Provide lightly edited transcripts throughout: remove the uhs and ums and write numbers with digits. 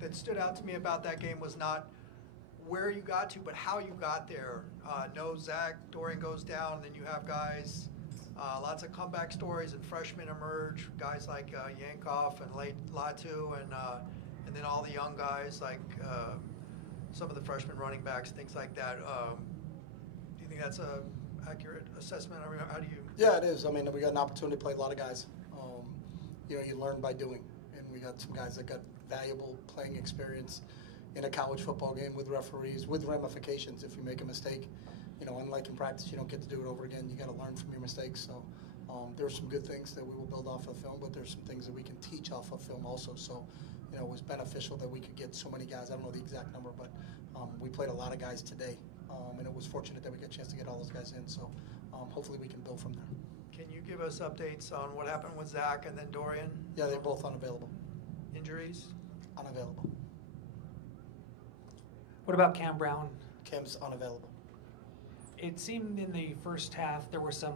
that stood out to me about that game was not where you got to, but how you got there. No Zach, Dorian goes down, and then you have guys, lots of comeback stories, and freshmen emerge, guys like Yankoff and Latu, and then all the young guys like some of the freshman running backs, things like that. Do you think that's a accurate assessment? I mean, how do you? Yeah, it is. I mean, we got an opportunity to play a lot of guys. You learn by doing, and we got some guys that got valuable playing experience in a college football game with referees, with ramifications if you make a mistake. Unlike in practice, you don't get to do it over again. You got to learn from your mistakes. So there's some good things that we will build off of film, but there's some things that we can teach off of film also. So, it was beneficial that we could get so many guys. I don't know the exact number, but we played a lot of guys today, and it was fortunate that we got a chance to get all those guys in. So hopefully we can build from there. Can you give us updates on what happened with Zach and then Dorian? Yeah, they're both unavailable. Injuries? Unavailable. What about Cam Brown? Cam's unavailable. It seemed in the first half there were some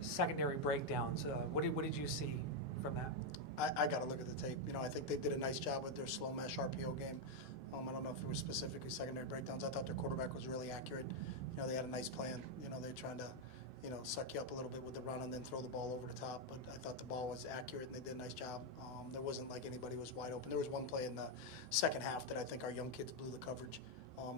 secondary breakdowns. What did you see from that? I got to look at the tape. I think they did a nice job with their slow mesh RPO game. I don't know if it was specifically secondary breakdowns. I thought their quarterback was really accurate. They had a nice plan. They're trying to, suck you up a little bit with the run and then throw the ball over the top. But I thought the ball was accurate and they did a nice job. There wasn't like anybody was wide open. There was one play in the second half that I think our young kids blew the coverage.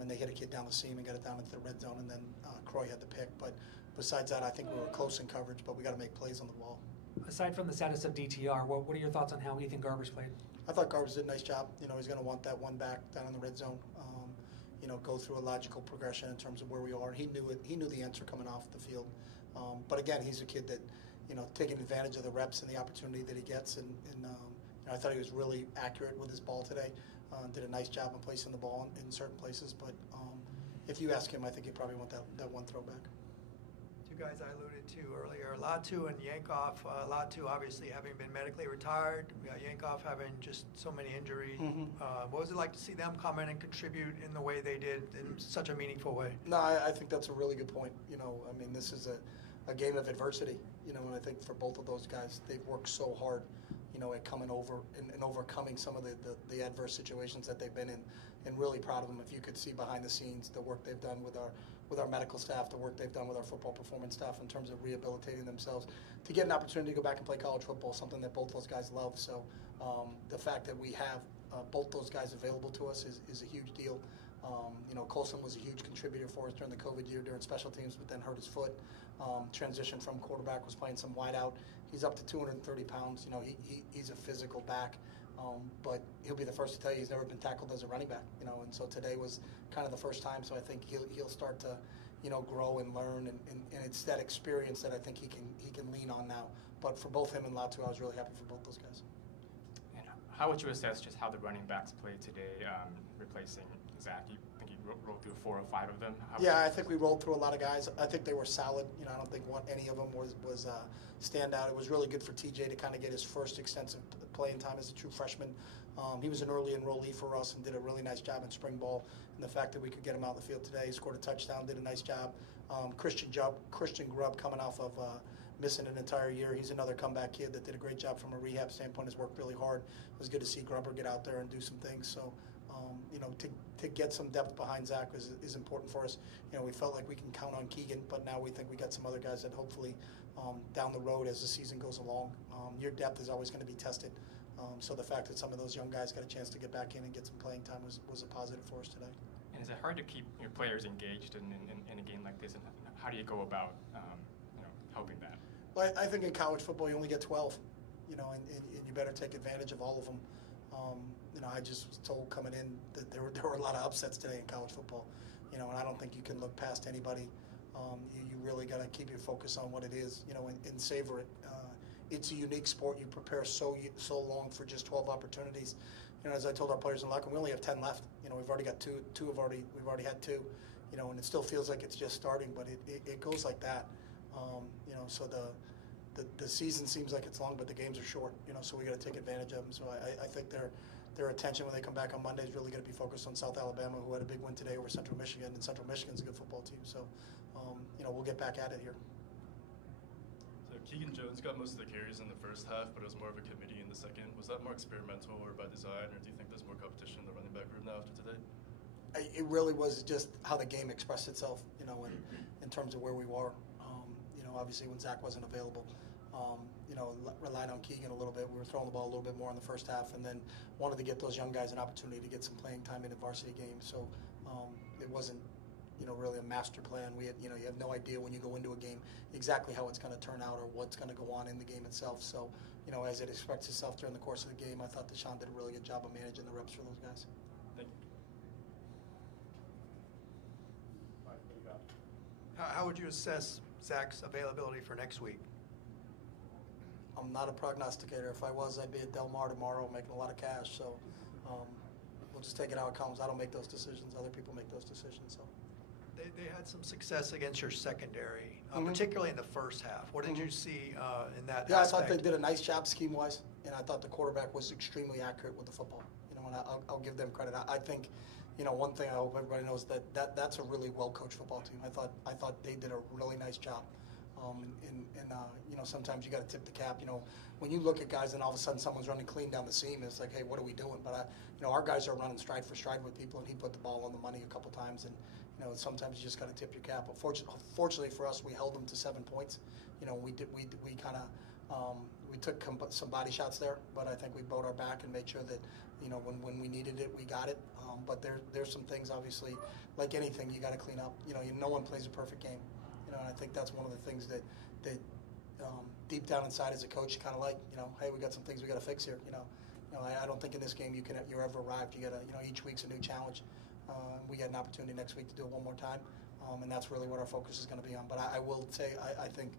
And they hit a kid down the seam and got it down into the red zone, and then Croy had the pick. But besides that, I think we were close in coverage, but we got to make plays on the ball. Aside from the status of DTR, what are your thoughts on how Ethan Garbers played? I thought Garbers did a nice job. He's going to want that one back down in the red zone. Go through a logical progression in terms of where we are. He knew it. He knew the answer coming off the field. But again, he's a kid that, taking advantage of the reps and the opportunity that he gets. And I thought he was really accurate with his ball today. Did a nice job of placing the ball in certain places. But if you ask him, I think he'd probably want that one throwback. Two guys I alluded to earlier, Latu and Yankoff. Latu obviously having been medically retired. We got Yankoff having just so many injuries. Mm-hmm. What was it like to see them come in and contribute in the way they did in such a meaningful way? No, I think that's a really good point. This is a game of adversity, and I think for both of those guys, they've worked so hard, at coming over and overcoming some of the adverse situations that they've been in, and really proud of them. If you could see behind the scenes the work they've done with our medical staff, the work they've done with our football performance staff in terms of rehabilitating themselves to get an opportunity to go back and play college football, something that both those guys love. So the fact that we have both those guys available to us is a huge deal. Colson was a huge contributor for us during the COVID year during special teams, but then hurt his foot. Transitioned from quarterback, was playing some wide out. He's up to 230 pounds. He's a physical back, but he'll be the first to tell you he's never been tackled as a running back. And so today was kind of the first time. So I think he'll start to, grow and learn, and it's that experience that I think he can lean on now. But for both him and Latu, I was really happy for both those guys. And how would you assess just how the running backs played today, replacing Zach? You think you rolled through 4 or 5 of them? I think we rolled through a lot of guys. I think they were solid. I don't think any of them was standout. It was really good for TJ to kind of get his first extensive playing time as a true freshman. He was an early enrollee for us and did a really nice job in spring ball. And the fact that we could get him out in the field today, he scored a touchdown, did a nice job. Christian Grubb coming off of missing an entire year. He's another comeback kid that did a great job from a rehab standpoint, has worked really hard. It was good to see Grubber get out there and do some things. So, to get some depth behind Zach is important for us. We felt like we can count on Keegan, but now we think we got some other guys that hopefully down the road as the season goes along, your depth is always going to be tested. So the fact that some of those young guys got a chance to get back in and get some playing time was a positive for us today. And is it hard to keep your players engaged in a game like this? And how do you go about helping that? Well, I think in college football you only get 12, and you better take advantage of all of them. I just was told coming in that there were a lot of upsets today in college football, and I don't think you can look past anybody. You really got to keep your focus on what it is, and savor it. It's a unique sport. You prepare so long for just 12 opportunities. As I told our players in locker room, we only have 10 left. We've already got two. We've already had 2. And it still feels like it's just starting, but it goes like that. So the season seems like it's long, but the games are short. So we got to take advantage of them. So I think their attention when they come back on Monday is really going to be focused on South Alabama, who had a big win today over Central Michigan, and Central Michigan's a good football team. So we'll get back at it here. So Keegan Jones got most of the carries in the first half, but it was more of a committee in the second. Was that more experimental or by design, or do you think there's more competition in the running back room now after today? It really was just how the game expressed itself, in terms of where we were. Obviously when Zach wasn't available, relied on Keegan a little bit. We were throwing the ball a little bit more in the first half, and then wanted to get those young guys an opportunity to get some playing time in a varsity game. So it wasn't, really a master plan. We had, you have no idea when you go into a game exactly how it's going to turn out or what's going to go on in the game itself. So, as it expresses itself during the course of the game, I thought Deshaun did a really good job of managing the reps for those guys. Thank you. All right, what do you got? How would you assess Zach's availability for next week? I'm not a prognosticator. If I was, I'd be at Del Mar tomorrow making a lot of cash. So we'll just take it how it comes. I don't make those decisions. Other people make those decisions. So They had some success against your secondary, Mhm. particularly in the first half. What did you see in that yeah, aspect? I thought they did a nice job scheme-wise, and I thought the quarterback was extremely accurate with the football. And I'll give them credit. I think, one thing I hope everybody knows that's a really well-coached football team. I thought they did a really nice job. Sometimes you got to tip the cap. When you look at guys and all of a sudden someone's running clean down the seam, it's like, hey, what are we doing? But our guys are running stride for stride with people, and he put the ball on the money a couple times. And sometimes you just got to tip your cap. But fortunately for us, we held them to 7 points. We took some body shots there, but I think we bowed our back and made sure that when we needed it, we got it. But there's some things, obviously, like anything, you got to clean up. No one plays a perfect game. And I think that's one of the things that deep down inside as a coach, you kind of like, hey, we got some things we got to fix here. I don't think in this game you're ever arrived. You got to, each week's a new challenge. We got an opportunity next week to do it one more time, and that's really what our focus is going to be on. But I will say, I think,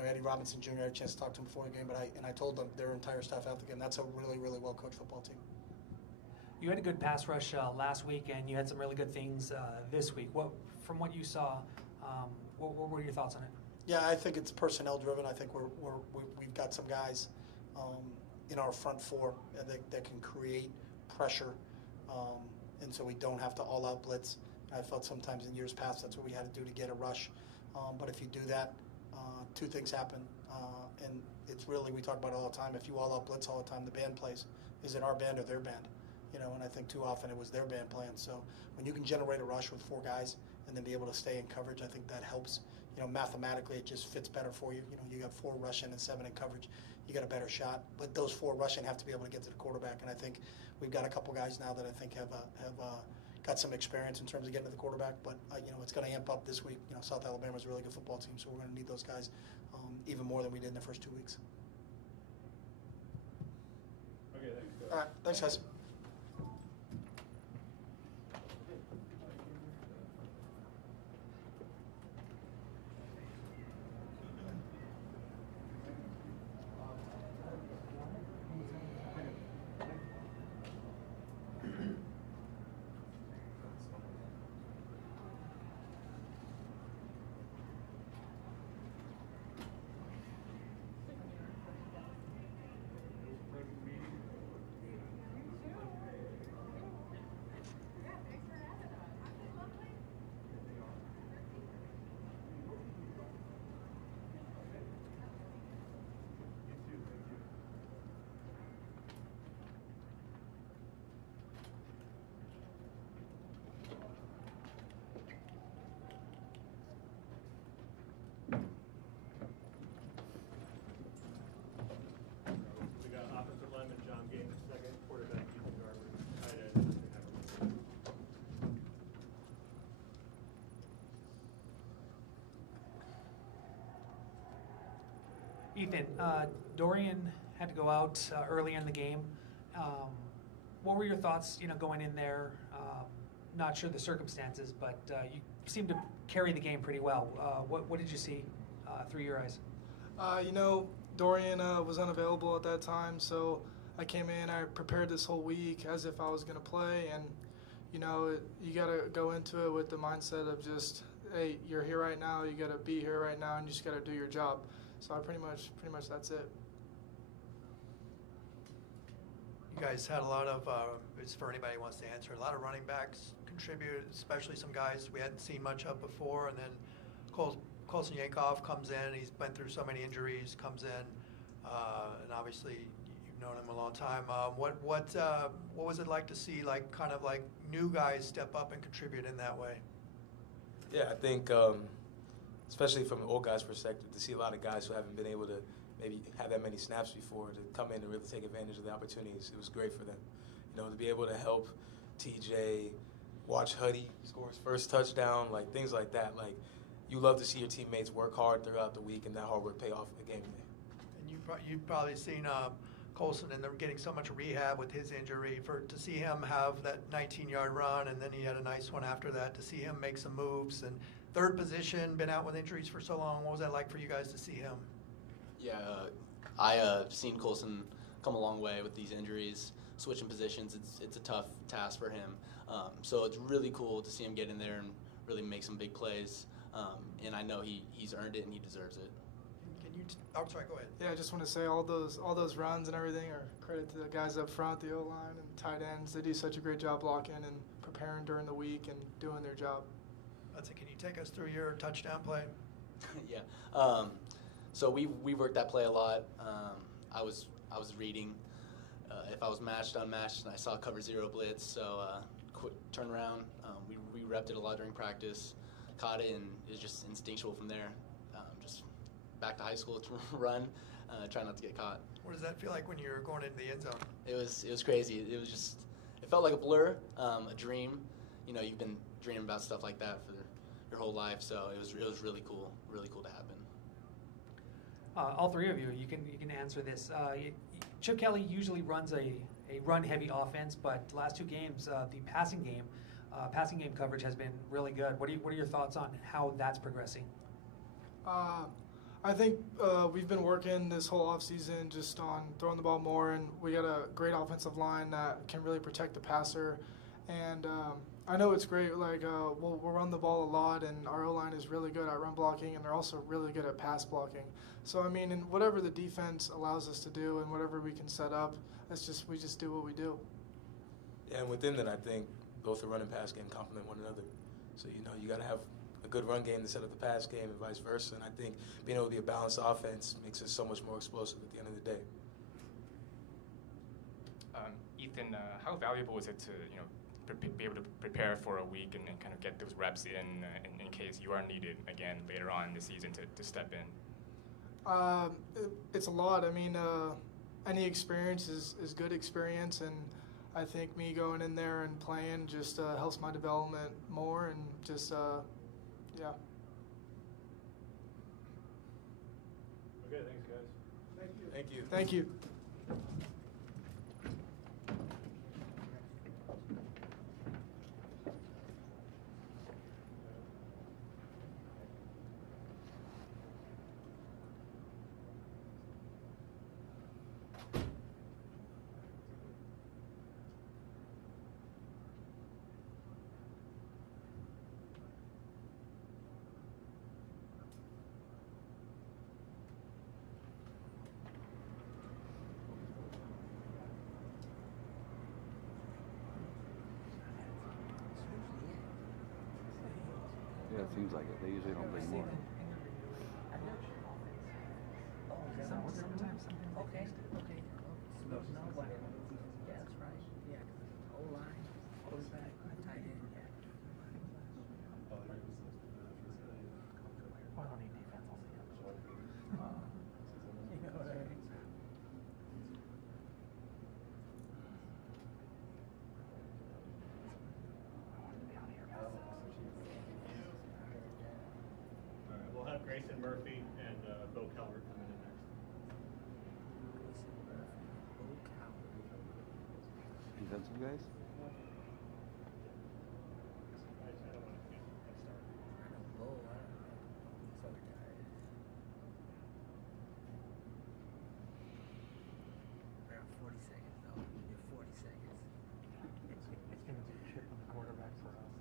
Eddie Robinson Jr. I had a chance to talk to him before the game, but I told them their entire staff after the game, that's a really, really well coached football team. You had a good pass rush last week, and you had some really good things this week. From what you saw, what were your thoughts on it? Yeah, I think it's personnel driven. I think we've got some guys in our front four that can create pressure, and so we don't have to all out blitz. I felt sometimes in years past that's what we had to do to get a rush. But if you do that, two things happen, and it's really, we talk about it all the time. If you all out blitz all the time, the band plays. Is it our band or their band? And I think too often it was their band playing. So when you can generate a rush with four guys and then be able to stay in coverage, I think that helps. Mathematically, it just fits better for you. You got 4 rushing and 7 in coverage. You got a better shot. But those 4 rushing have to be able to get to the quarterback. And I think we've got a couple guys now that I think have got some experience in terms of getting to the quarterback. But it's going to amp up this week. South Alabama's a really good football team, so we're going to need those guys even more than we did in the first 2 weeks. Okay, thanks. All right, thanks, guys. We got offensive lineman Jon Gaines II, quarterback Ethan Garbers, tight end Hudson Habermehl. Ethan, Dorian had to go out early in the game. What were your thoughts, going in there? Not sure the circumstances, but you seemed to carry the game pretty well. What did you see through your eyes? Dorian was unavailable at that time, so I came in, I prepared this whole week as if I was going to play, and, you got to go into it with the mindset of just, hey, you're here right now, you got to be here right now, and you just got to do your job. So I pretty much that's it. You guys had a lot of, it's for anybody who wants to answer, a lot of running backs contributed, especially some guys we hadn't seen much of before, and then Cole Colson Yankov comes in. He's been through so many injuries. Comes in, and obviously you've known him a long time. What was it like to see kind of new guys step up and contribute in that way? Yeah, I think, especially from an old guy's perspective, to see a lot of guys who haven't been able to maybe have that many snaps before to come in and really take advantage of the opportunities, it was great for them. You know, to be able to help TJ, watch Huddy score his first touchdown, things like that. You love to see your teammates work hard throughout the week and that hard work pay off at game day. And you've probably seen Colson and them getting so much rehab with his injury. To see him have that 19-yard run, and then he had a nice one after that, to see him make some moves. And third position, been out with injuries for so long. What was that like for you guys to see him? Yeah, I seen Colson come a long way with these injuries, switching positions. It's a tough task for him. So it's really cool to see him get in there and really make some big plays. And I know he's earned it and he deserves it. Oh, sorry, go ahead. Yeah, I just want to say all those runs and everything are credit to the guys up front, the O-line and tight ends. They do such a great job blocking and preparing during the week and doing their job. Can you take us through your touchdown play? Yeah. So we worked that play a lot. I was reading if I was matched, unmatched, and I saw cover 0 blitz. So quick turnaround. We repped it a lot during practice. Caught it, and it was just instinctual from there. Just back to high school to run, try not to get caught. What does that feel like when you're going into the end zone? It was crazy. It felt like a blur, a dream. You know, you've been dreaming about stuff like that for your whole life, so it was really cool to happen. All three of you, you can answer this. Chip Kelly usually runs a run-heavy offense, but the last 2 games, the passing game coverage has been really good. What are your thoughts on how that's progressing? I think we've been working this whole offseason just on throwing the ball more, and we got a great offensive line that can really protect the passer. And I know it's great. We'll run the ball a lot, and our O-line is really good at run blocking, and they're also really good at pass blocking. So I mean, in whatever the defense allows us to do, and whatever we can set up, we just do what we do. Yeah, and within that, I think both the run and pass game complement one another. So you got to have a good run game to set up the pass game, and vice versa. And I think being able to be a balanced offense makes us so much more explosive at the end of the day. Ethan, how valuable is it to be able to prepare for a week and kind of get those reps in case you are needed again later on in the season to step in? It's a lot. I mean, any experience is good experience, and I think me going in there and playing just helps my development more, and just yeah. Okay, thanks, guys. Thank you. Thank you. Yeah, it seems like it. They usually don't bring more. Okay. No, but yeah, that's right. Yeah, whole line, quarterback, tight end, yeah. I don't need defense. You know what I mean? All right, we'll have Grayson Murphy and Calvert coming in next. Defensive guys? We're at 40 seconds though. You're 40 seconds. It's going to be Chip on the quarterback for us.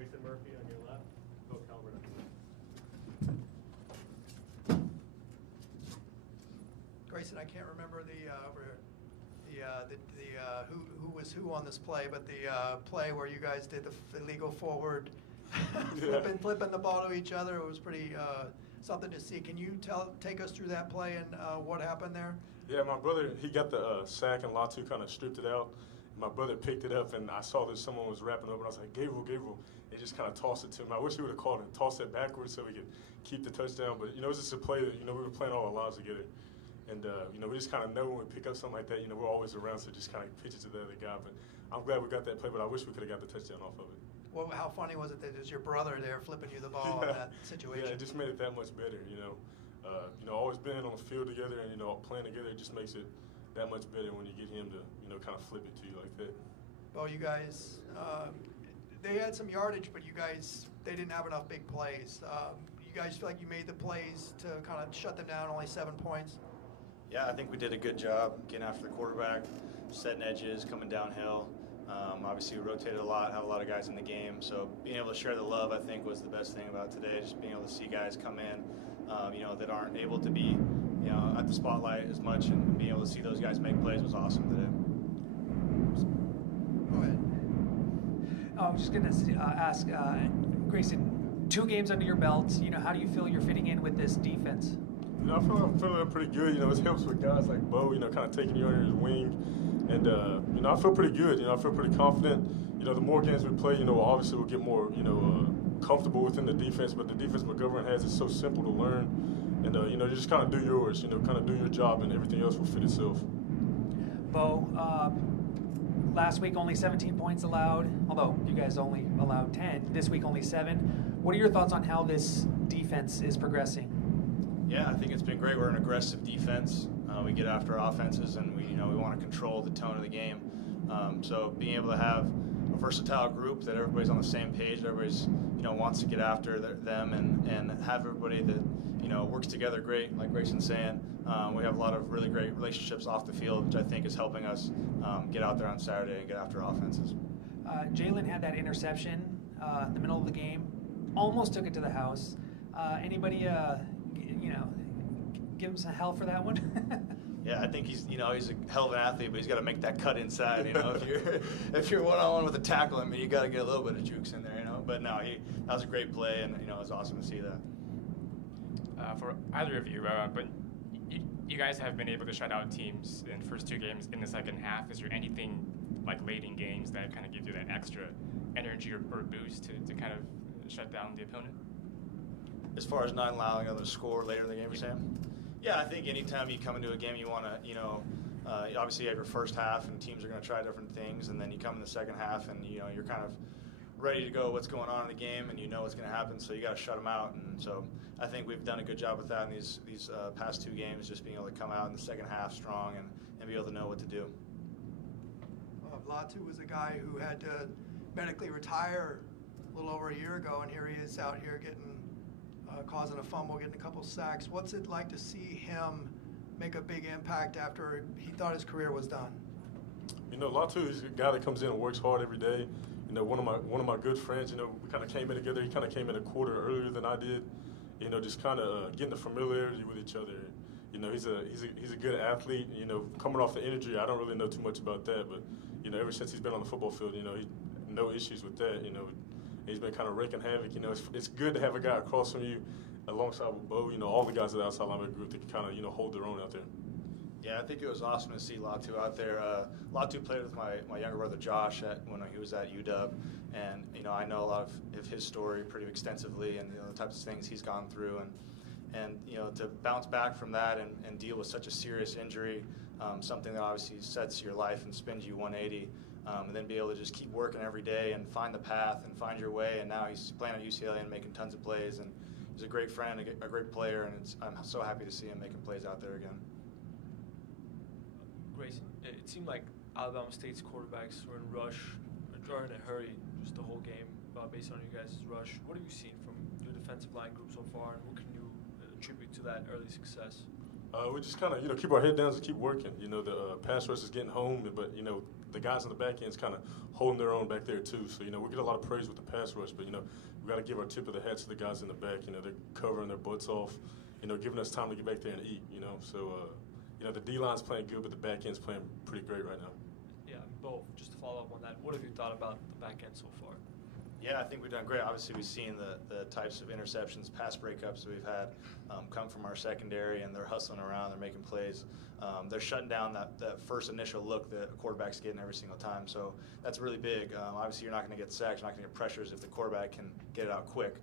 Grayson Murphy on your left, Bo Calvert on your right. Grayson, I can't remember who was who on this play, but the play where you guys did the illegal forward, flipping the ball to each other, it was pretty something to see. Can you take us through that play and what happened there? Yeah, my brother, he got the sack and Latu kind of stripped it out. My brother picked it up, and I saw that someone was wrapping up, and I was like, Gabriel. He just kind of tossed it to him. I wish he would have called it, tossed it backwards so we could keep the touchdown. But, it was just a play that, we were playing all our lives together. And, we just kind of know when we pick up something like that, we're always around, so just kind of pitch it to the other guy. But I'm glad we got that play, but I wish we could have got the touchdown off of it. Well, how funny was it that it was your brother there flipping you the ball in that situation? Yeah, it just made it that much better, always being on the field together and, playing together, it just makes it that much better when you get him to, kind of flip it to you like that. Well, you guys, they had some yardage, but they didn't have enough big plays. You guys feel like you made the plays to kind of shut them down, only 7 points? Yeah, I think we did a good job getting after the quarterback, setting edges, coming downhill. Obviously, we rotated a lot, have a lot of guys in the game. So being able to share the love, I think, was the best thing about today. Just being able to see guys come in, that aren't able to be, at the spotlight as much, and being able to see those guys make plays was awesome today. Go ahead. I was just going to ask, Grayson, 2 games under your belt. How do you feel you're fitting in with this defense? I feel I'm feeling pretty good. It helps with guys like Bo, kind of taking you under his wing. And, I feel pretty good. I feel pretty confident. The more games we play, obviously we'll get more, comfortable within the defense. But the defense McGovern has is so simple to learn. And, you just kind of do yours, kind of do your job, and everything else will fit itself. Bo, last week only 17 points allowed, although you guys only allowed 10. This week only 7. What are your thoughts on how this defense is progressing? Yeah, I think it's been great. We're an aggressive defense. We get after offenses, and we want to control the tone of the game. So being able to have a versatile group that everybody's on the same page, everybody's wants to get after them, and have everybody that works together great, like Grayson's saying. We have a lot of really great relationships off the field, which I think is helping us get out there on Saturday and get after offenses. Jalen had that interception in the middle of the game, almost took it to the house. Anybody, give him some hell for that one? Yeah, I think he's a hell of an athlete, but he's got to make that cut inside. If you're one-on-one with a tackle, you got to get a little bit of jukes in there. But no, that was a great play, and it was awesome to see that. For either of you, but you guys have been able to shut out teams in the first 2 games in the second half. Is there anything like late in games that kind of gives you that extra energy or boost to kind of shut down the opponent? As far as not allowing others to score later in the game, you're saying? Yeah, I think anytime you come into a game, you want to, obviously you have your first half, and teams are going to try different things, and then you come in the second half, and you're kind of ready to go what's going on in the game, and what's going to happen, so you got to shut them out. And so I think we've done a good job with that in these past 2 games, just being able to come out in the second half strong and be able to know what to do. Latu was a guy who had to medically retire a little over a year ago, and here he is out here getting causing a fumble, getting a couple sacks. What's it like to see him make a big impact after he thought his career was done? Latu is a guy that comes in and works hard every day. One of my good friends, we kind of came in together. He kind of came in a quarter earlier than I did. Just kind of getting the familiarity with each other. He's a good athlete. Coming off the injury, I don't really know too much about that, but ever since he's been on the football field, he no issues with that. He's been kind of wreaking havoc. It's good to have a guy across from you, alongside with Bo. All the guys at the outside linebacker group that can kind of hold their own out there. Yeah, I think it was awesome to see Latu out there. Latu played with my younger brother Josh when he was at UW, and I know a lot of his story pretty extensively, and the types of things he's gone through, and to bounce back from that and deal with such a serious injury, something that obviously sets your life and spins you 180, and then be able to just keep working every day and find the path and find your way. And now he's playing at UCLA and making tons of plays, and he's a great friend, a great player, and I'm so happy to see him making plays out there again. Grayson, it seemed like Alabama State's quarterbacks were in rush, or in a hurry, just the whole game, based on you guys' rush. What have you seen from your defensive line group so far, and what can you attribute to that early success? We just kind of keep our head down and keep working. The pass rush is getting home, but the guys on the back end's kind of holding their own back there too. So we get a lot of praise with the pass rush, but we got to give our tip of the hat to the guys in the back. They're covering their butts off, giving us time to get back there and eat. So the D line's playing good, but the back end's playing pretty great right now. Yeah, both. Just to follow up on that, what have you thought about the back end so far? Yeah, I think we've done great. Obviously, we've seen the types of interceptions, pass breakups we've had come from our secondary, and they're hustling around, they're making plays. They're shutting down that first initial look that a quarterback's getting every single time. So that's really big. Obviously, you're not going to get sacks, you're not going to get pressures if the quarterback can get it out quick.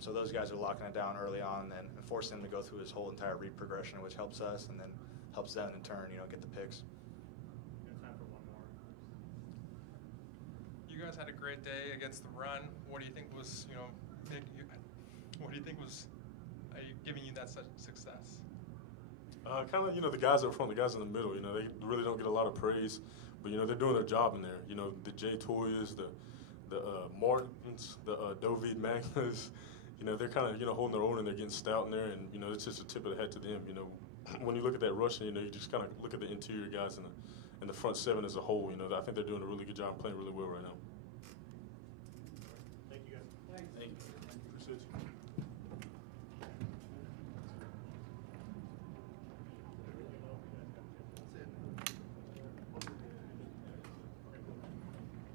So those guys are locking it down early on and forcing them to go through his whole entire read progression, which helps us and then helps them in turn, get the picks. Time for one more. You guys had a great day against the run. What do you think was, giving you that such success? Kind of, the guys up front, the guys in the middle, they really don't get a lot of praise, but, they're doing their job in there. The Jay Toyas, the Martins, the Dovid Magnas, they're kind of, holding their own and they're getting stout in there, and, it's just a tip of the hat to them. When you look at that rushing, you just kind of look at the interior guys and the front seven as a whole. I think they're doing a really good job and playing really well right now. Thank you, guys. Thank you. Appreciate you.